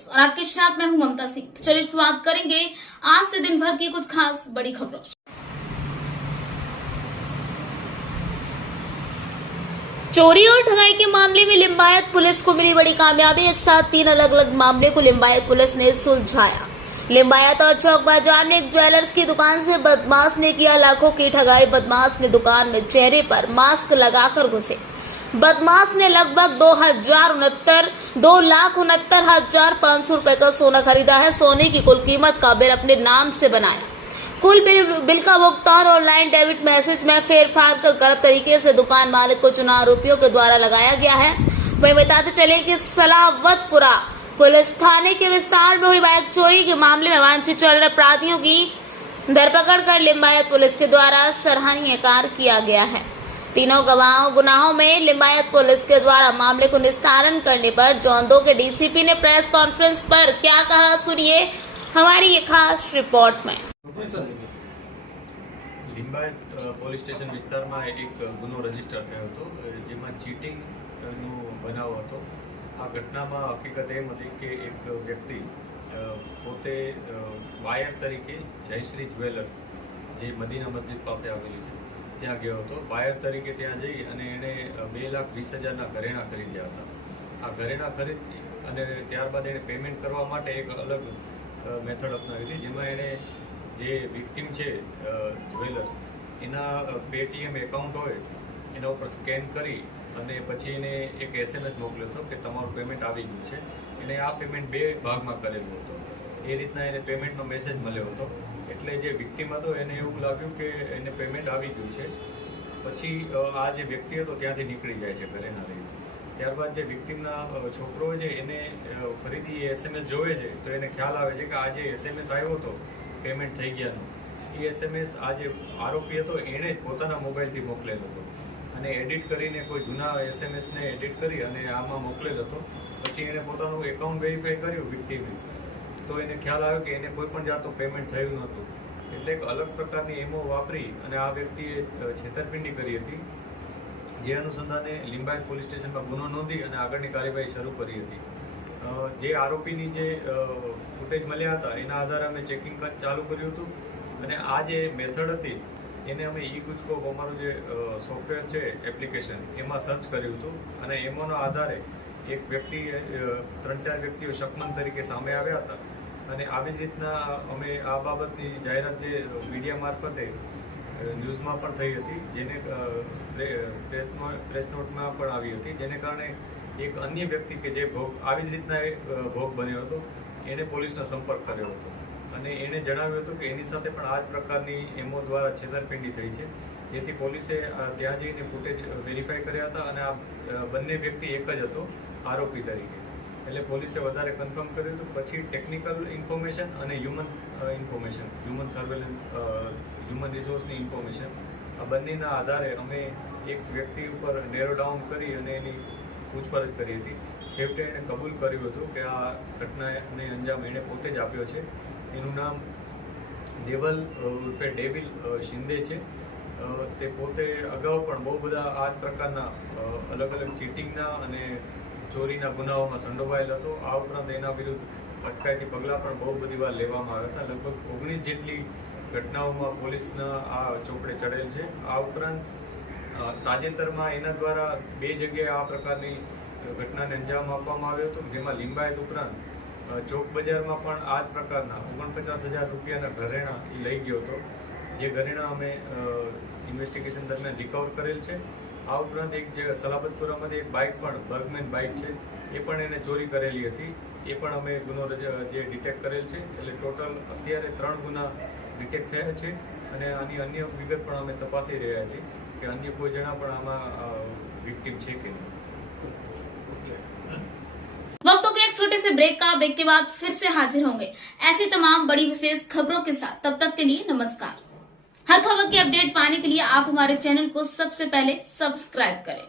News और आपके साथ मैं हूं ममता सिंह। तो चलिए शुरुआत करेंगे आज से दिन भर की कुछ खास बड़ी खबरों। चोरी और ठगाई के मामले में लिंबायत पुलिस को मिली बड़ी कामयाबी। एक साथ 3 अलग अलग मामले को लिंबायत पुलिस ने सुलझाया। लिंबायत और चौक बाजार में एक ज्वेलर्स की दुकान से बदमाश ने किया लाखों की ठगाई। बदमाश ने दुकान में चेहरे पर मास्क लगाकर घुसे। बदमाश ने लगभग 2,69,500 रुपए का सोना खरीदा है। सोने की कुल कीमत का बिल अपने नाम से बनाया। कुल बिल का भुगतान ऑनलाइन डेबिट मैसेज में फेरफार कर गलत तरीके से दुकान मालिक को चुनाव आरोपियों के द्वारा लगाया गया है। वहीं बताते चले कि सलावतपुरा पुलिस थाने के विस्तार में हुई बाइक चोरी के मामले में वांछित चल रहे अपराधियों की धरपकड़ कर लिंबायत पुलिस के द्वारा सराहनीय कार्य किया गया है। तीनों गुनाहों में लिंबायत पुलिस के द्वारा मामले को निस्तारण करने पर जोन 2 के डीसीपी ने प्रेस कॉन्फ्रेंस पर क्या कहा, सुनिए हमारी ये खास रिपोर्ट में। लिंबायत પોલીસ સ્ટેશન વિસ્તારમાં એક ગુનો રજીસ્ટર થયો હતો જેમાં ચીટિંગનો બનાવ હતો। આ ઘટનામાં હકીકત એમ હતી કે એક વ્યક્તિ પોતે વાયર તરીકે જયશ્રી જ્વેલર્સ જે મદીના મસ્જિદ પાસે આવેલી છે ત્યાં ગયો હતો। વાયર તરીકે ત્યાં જઈ અને એણે 2,20,000ના ઘરેણાં ખરીદ્યા હતા। આ ઘરેણાં ખરીદી અને ત્યારબાદ એણે પેમેન્ટ કરવા માટે એક અલગ મેથડ અપનાવી હતી જેમાં એણે જે વિક્ટિમ છે જ્વેલર્સ એના પેટીએમ એકાઉન્ટ હોય એના ઉપર સ્કેન કરી અને પછી એને એક SMS મોકલ્યો હતો કે તમારું પેમેન્ટ આવી ગયું છે। એણે આ પેમેન્ટ 2 ભાગમાં કરેલું હતું। એ રીતના એને પેમેન્ટનો મેસેજ મળ્યો હતો એટલે જે વિક્ટિમ હતો એને એવું લાગ્યું કે એને પેમેન્ટ આવી ગયું છે। પછી આ જે વ્યક્તિ હતો ત્યાંથી નીકળી જાય છે ઘરેના લઈને। ત્યારબાદ જે વિક્ટિમના છોકરો છે એને ફરીથી SMS જોવે છે તો એને ખ્યાલ આવે છે કે આ જે SMS આવ્યો હતો પેમેન્ટ થઈ ગયાનું એ SMS આ જે આરોપી હતો એણે જ પોતાના મોબાઈલથી મોકલેલો હતો અને એડિટ કરીને કોઈ જૂના SMSને એડિટ કરી અને આમાં મોકલેલો હતો। પછી એણે પોતાનું એકાઉન્ટ વેરીફાઈ કર્યું વિક્ટિમે તો એને ખ્યાલ આવ્યો કે એને કોઈ પણ જાતનું પેમેન્ટ થયું નહોતું। એટલે એક અલગ પ્રકારની એમો વાપરી અને આ વ્યક્તિએ છેતરપિંડી કરી હતી જે અનુસંધાને લિંબાયત પોલીસ સ્ટેશનમાં ગુનો નોંધી અને આગળની કાર્યવાહી શરૂ કરી હતી। જે આરોપીની જે ફૂટેજ મળ્યા હતા એના આધારે અમે ચેકિંગ ચાલુ કર્યું હતું અને આ જે મેથડ હતી એને અમે ઈ-ગુજકોપ અમારું જે સોફ્ટવેર છે એપ્લિકેશન એમાં સર્ચ કર્યું હતું અને એમોના આધારે એક વ્યક્તિ 3-4 વ્યક્તિઓ શકમંદ તરીકે સામે આવ્યા હતા અને આવી જ રીતના અમે આ બાબતની જાહેરાત જે મીડિયા મારફતે ન્યૂઝમાં પણ થઈ હતી જેને પ્રેસ નોટમાં પણ આવી હતી જેને કારણે એક અન્ય વ્યક્તિ કે જે આવી જ રીતના ભોગ બન્યો હતો એણે પોલીસનો સંપર્ક કર્યો હતો અને એણે જણાવ્યું હતું કે એની સાથે પણ આ જ પ્રકારની એમઓ દ્વારા છેતરપિંડી થઈ છે જેથી પોલીસે ત્યાં જઈને ફૂટેજ વેરીફાઈ કર્યા હતા અને આ બંને વ્યક્તિ એક જ હતો આરોપી તરીકે। એટલે પોલીસે વધારે કન્ફર્મ કર્યું હતું। પછી ટેકનિકલ ઇન્ફોર્મેશન અને હ્યુમન સર્વેલન્સ હ્યુમન રિસોર્સની ઇન્ફોર્મેશન આ બંનેના આધારે અમે એક વ્યક્તિ ઉપર નેરો ડાઉન કરી અને એની પૂછપરછ કરી હતી। છેવટે એણે કબૂલ કર્યું હતું કે આ ઘટનાને અંજામ એણે પોતે જ આપ્યો છે। એનું નામ દેવલ ઉર્ફે ડેવિલ શિંદે છે। તે પોતે અગાઉ પણ બહુ બધા આ જ પ્રકારના અલગ અલગ ચીટિંગના અને ચોરીના ગુનાઓમાં સંડોવાયેલ હતો। આ ઉપરાંત એના વિરુદ્ધ અટકાયતી પગલાં પણ બહુ બધી વાર લેવામાં આવ્યા હતા। લગભગ 19 જેટલી ઘટનાઓમાં પોલીસના આ ચોપડે ચડેલ છે। આ ઉપરાંત તાજેતરમાં એના દ્વારા 2 જગ્યાએ આ પ્રકારની ઘટનાને અંજામ આપવામાં આવ્યો હતો જેમાં લિંબાયત ઉપરાંત ચોક બજારમાં પણ આ જ પ્રકારના 49,000 રૂપિયાના ઘરેણાં એ લઈ ગયો હતો જે ઘરેણાં અમે ઇન્વેસ્ટિગેશન દરમિયાન રિકવર કરેલ છે। આ ઉપરાંત એક જે સલાબતપુરામાંથી એક બાઇક પણ બર્ગમેન બાઇક છે એ પણ એને ચોરી કરેલી હતી એ પણ અમે ગુનો જે ડિટેક્ટ કરેલ છે। એટલે ટોટલ અત્યારે 3 ગુના ડિટેક્ટ થયા છે અને આની અન્ય વિગત પણ અમે તપાસી રહ્યા છીએ कि अन्य कोई जना पण आमा विक्टिम छे के नहीं। वक्तों के एक छोटे से ब्रेक के बाद फिर से हाजिर होंगे ऐसी तमाम बड़ी विशेष खबरों के साथ। तब तक के लिए नमस्कार। हर खबर की अपडेट पाने के लिए आप हमारे चैनल को सबसे पहले सब्सक्राइब करें।